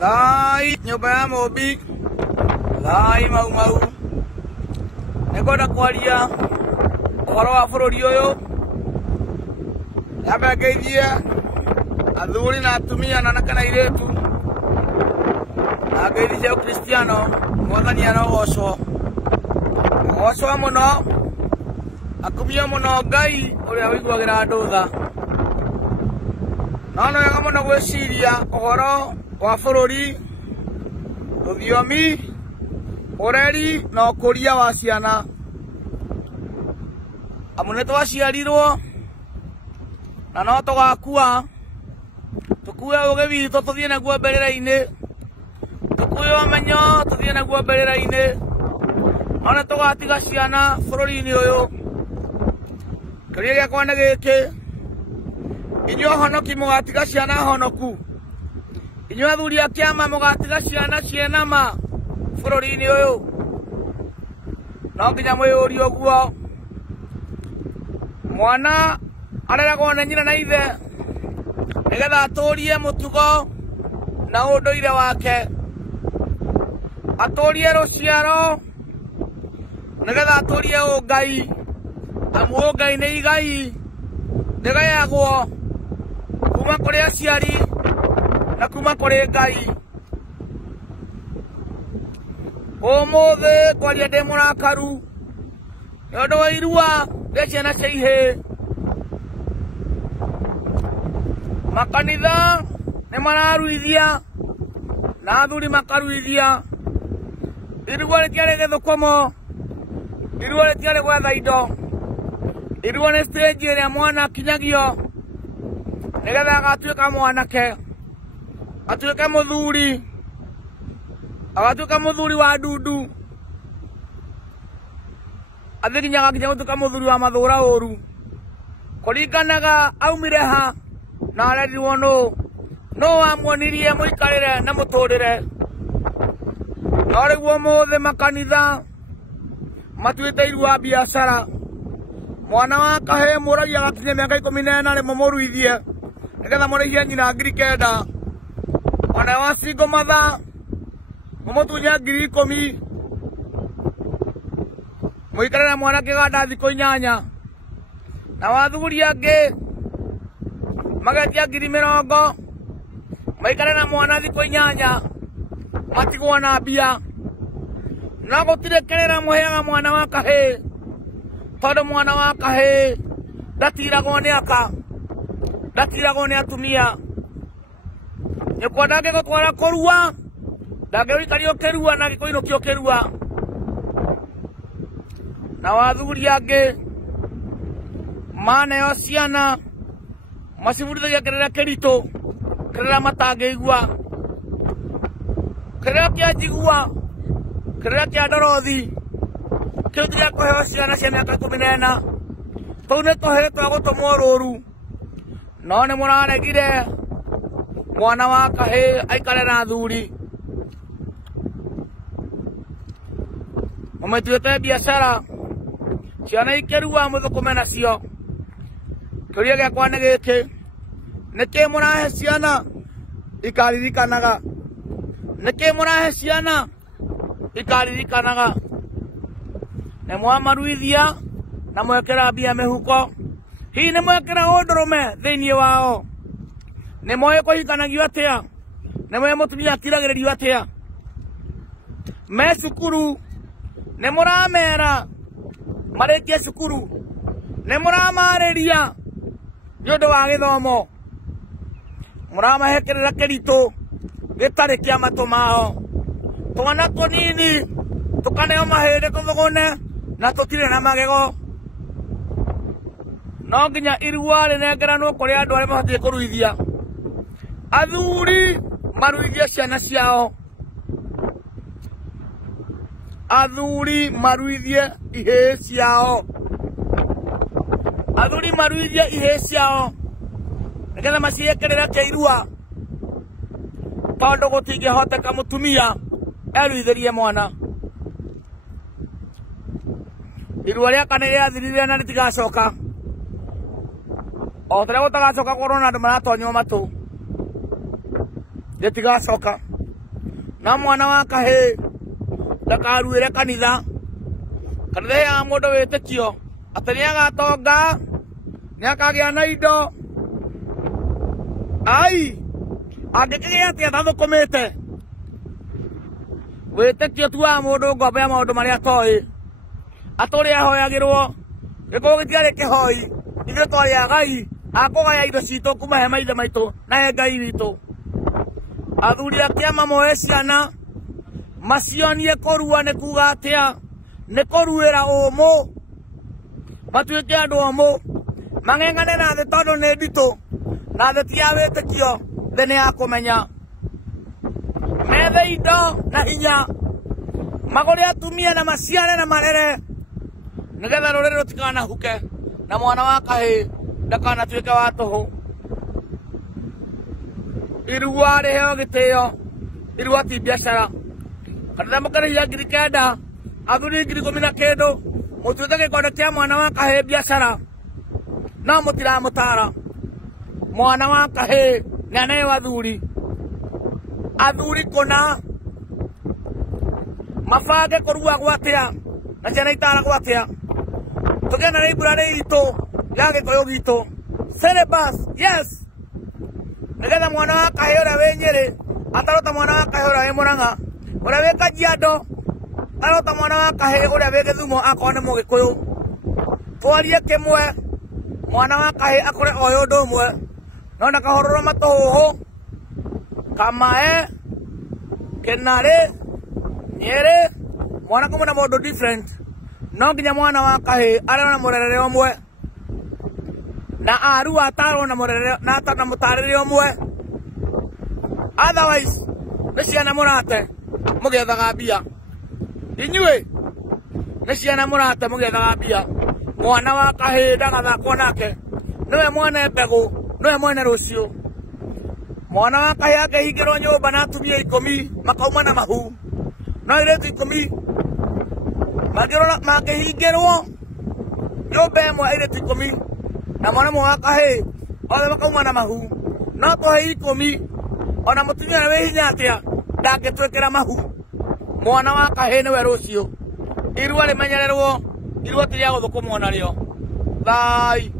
Lai nyumba ya Mobi. Lai mau. Negoda kwaria uhoro wa bururi uyu. Yamba ngeithia athuri na atumia na kana iretu. Na ngeithia Kristiano mwathani arogocwo. Ogocwo muno. Akumia muno Ngai uria wiguagira andu tha. No wega muno gwiciria uhoro wa bururi, rũthiomi, ũreri na ũkũria wa ciana. Amu nĩ twaciarirwo na no tũgakua, tũkue ũgĩ witũ tũthiĩ naguo mbĩrĩra-inĩ, tũkue ũmenyo tũthiĩ naguo mbĩrĩra-inĩ, no nĩ tũgatiga ciana bũrũri-inĩ ũyũ. Kĩũria gĩakwa nĩ gĩkĩ: inyuĩ ahonoki mũgatiga ciana honoku? Inyuĩ athuri a kĩama mũgatiga ciana ciĩna ma bũrũri-inĩ ũyũ? No nginya mwĩyũrie ũguo. Mwana areragwo nĩ nyina na ithe nĩgetha atũrie mũtugo na ũndũire wake, atũrie rũciaro nĩgetha atũrie ũngai, amu ũngai nĩ igai rĩgayagwo kuma kũrĩ aciari na kuma kũrĩ Ngai. Ũmũthĩ kwaria ndĩ mũrakaru nĩ ũndũ wa irua rĩa ciana cia ihĩĩ. Makanitha nĩ mararuithia na athuri makaruithia. Irua rĩtiarĩ gĩthũkũmo, irua rĩtiarĩ gwetha indo, irua nĩ stage ĩrĩa mwana akinyagio nĩgetha agatuĩka mwanake, atuĩke mũthuri, agatuĩka mũthuri wa ndundu, athiĩ nginya gũtuĩka mũthuri wa mathũra ũru. Kũringanaga aumire ha na arerirwo nũ, no wamuonirie mũikarĩre na mũtũrĩre. No rĩu ũmũthĩ makanitha matuĩte irua biacara. Mwana wa kahĩĩ mũragia agakinyia mĩaka 14 rĩmwe mũruithie nĩgetha mũrĩhie nyina 9,000. Mwana wa single mother mũmũtunye 10,000 mũikare na mwana kĩganda thikũ 8. Na wathuri angĩ magetia 20,000 maikare na mwana thikũ 8 matigwo na mbia. No gũtirĩ kĩrĩra mũheaga mwana wa kahĩĩ, tondũ mwana wa kahĩĩ ndatiragwo nĩ aka, ndatiragwo nĩ atumia. Nyũkwa ndangĩgũtwara kũrua, ndangĩgũikaria ũkĩrua na gĩkũinũkia ũkĩrua. Na wathuri angĩ maneo ciana macibundithagia kĩrĩra kĩritũ, kĩrĩra matangĩigua, kĩrĩra kĩa njigua, kĩrĩra kĩa ndorothi. Kĩu ti gĩa kũheo ciana cia mĩaka 14. Tũu nĩ tũhĩĩ twa gũtũmwo rũũru. No nĩ mũraregire mwana wa kahĩĩ aikare na athuri. Mũmĩtuĩte biacara, ciana ikĩrua mũthũkũme nacio. Kĩũria gĩakwa nĩ gĩkĩ: nĩkĩ mũrahe ciana ikaririkanaga? Nĩkĩ mũrahe ciana ikaririkanaga? Nĩ mwamaruithia na mwekĩra mbia mĩhuko. Hihi nĩ mwekĩra ũndũrũme thĩinĩ wao? Nĩ moĩ kũhikanagio atĩa? Nĩ moĩ mũtumia akiragĩrĩrio atĩa? Me cukuru nĩ mũramera marĩkie cukuru? Nĩ mũramarĩria nĩ ũndũ wa gĩthomo? Mũramahe kĩrĩra kĩritũ gĩtarĩ kĩa matũ mao. Twana tũnini tũkaneo mahĩndĩ tũthũgũne na tũtirĩ na magego. No nginya irua rĩnengeranwo kũrĩ andũ arĩa mabatiĩ kũruithia. Athuri maruithie ciana ciao, athuri maruithie ihĩĩ ciao, athuri maruithie ihĩĩ ciao nĩgetha macihe kĩrĩra kĩa irua, tondũ gũtingĩhoteka mũtumia eruithĩrie mwana. Irua rĩaka nĩ rĩathirire na rĩtigacoka. O ũrĩa gũtagacoka korwo na andũ maratonywo matũ, rĩtigacoka. na mwana wa kahĩ ndakaruĩre kanitha kanitha ya mũndũ wĩtĩkio atĩ nĩagatonga nĩakagĩa na indo ai angĩkĩgĩa atĩa tathũkũmĩte wĩtĩkio tu wa mũndũ ngombo ya maũndũ marĩa atoĩ atũrĩa ahoyagĩrwo gĩkũyũ gĩtiarĩ kĩhoi ithuĩ twarĩ agai akũgaya indo citũ kuma he maithe maitũ na he Ngai witũ athuri a kĩama moe ciana macionie kũrua nĩ kuga atĩa nĩ kũruĩra ũmũ matuĩke andũ omũ mang'eng'ane na thĩ tondũ nĩ nditũ na thĩ ti ya wĩtĩkio thĩ nĩ ya kũmenya methe indo na hinya magũre atumia na maciare na marere nĩgetha rũrĩrĩ rũtikanahuke na mwana wa kahĩ ndakanatuĩke wa tũhũ irua rĩheo gĩtĩo irua ti biacara kanitha mũkĩrĩhia 9,000 athuri 10,000 na kĩndũ mũtuĩte gĩkonde kĩa mwana wa kahĩ biacara no mũtiramũtara mwana wa kahĩ nĩaneo athuri kũna mabange kũrua gwatĩa na ciana itara gwatĩa tũgĩe na library itũ ya gĩkũyũ gitũ syllabus yes nĩgetha mwana wa kahĩ ũrĩa wĩ Nyĩrĩ atarota mwana wa kahĩ ũrĩa wĩ Mũrang'a ũrĩa wĩ Kajiado tarota mwana wa kahĩ ũrĩa wĩ Gĩthumo akorwo nĩ Mũgĩkũyũ twarie kĩmwe mwana wa kahĩ akore o ũndũ ũmwe no ndakahororo matũhũhũ Kamae Kenare Nyĩrĩ mwana kumwe na mũndũ different no nginya mwana wa kahĩ arĩ na mũrerere ũmwe na Arua atarwo na mũrerere na mũtarĩre ũmwe otherwise nĩ ciana mũrate mũgethaga mbia inyuĩ nĩ ciana mũrate mũgethaga mbia mwana wa kahĩ ndagathakwo nake nĩwe mwene mbegũ nĩwe mwene rũciũ mwana wa kahĩ angĩhingĩrwo nyũmba na atumia 10 makauma na mahu no airĩtu 10 mangĩhingĩrwo nyũmba ĩmwe airĩtu 10 na mwana wa kahĩ othe makauma na mahu no tũhe 10 ona mũtumia wĩ hinya atĩa ndangĩtwĩkĩra mahu mwana wa kahĩ nĩwe rũciũ irua rĩmenyererwo irua ti rĩa gũthũkũmwo narĩo thai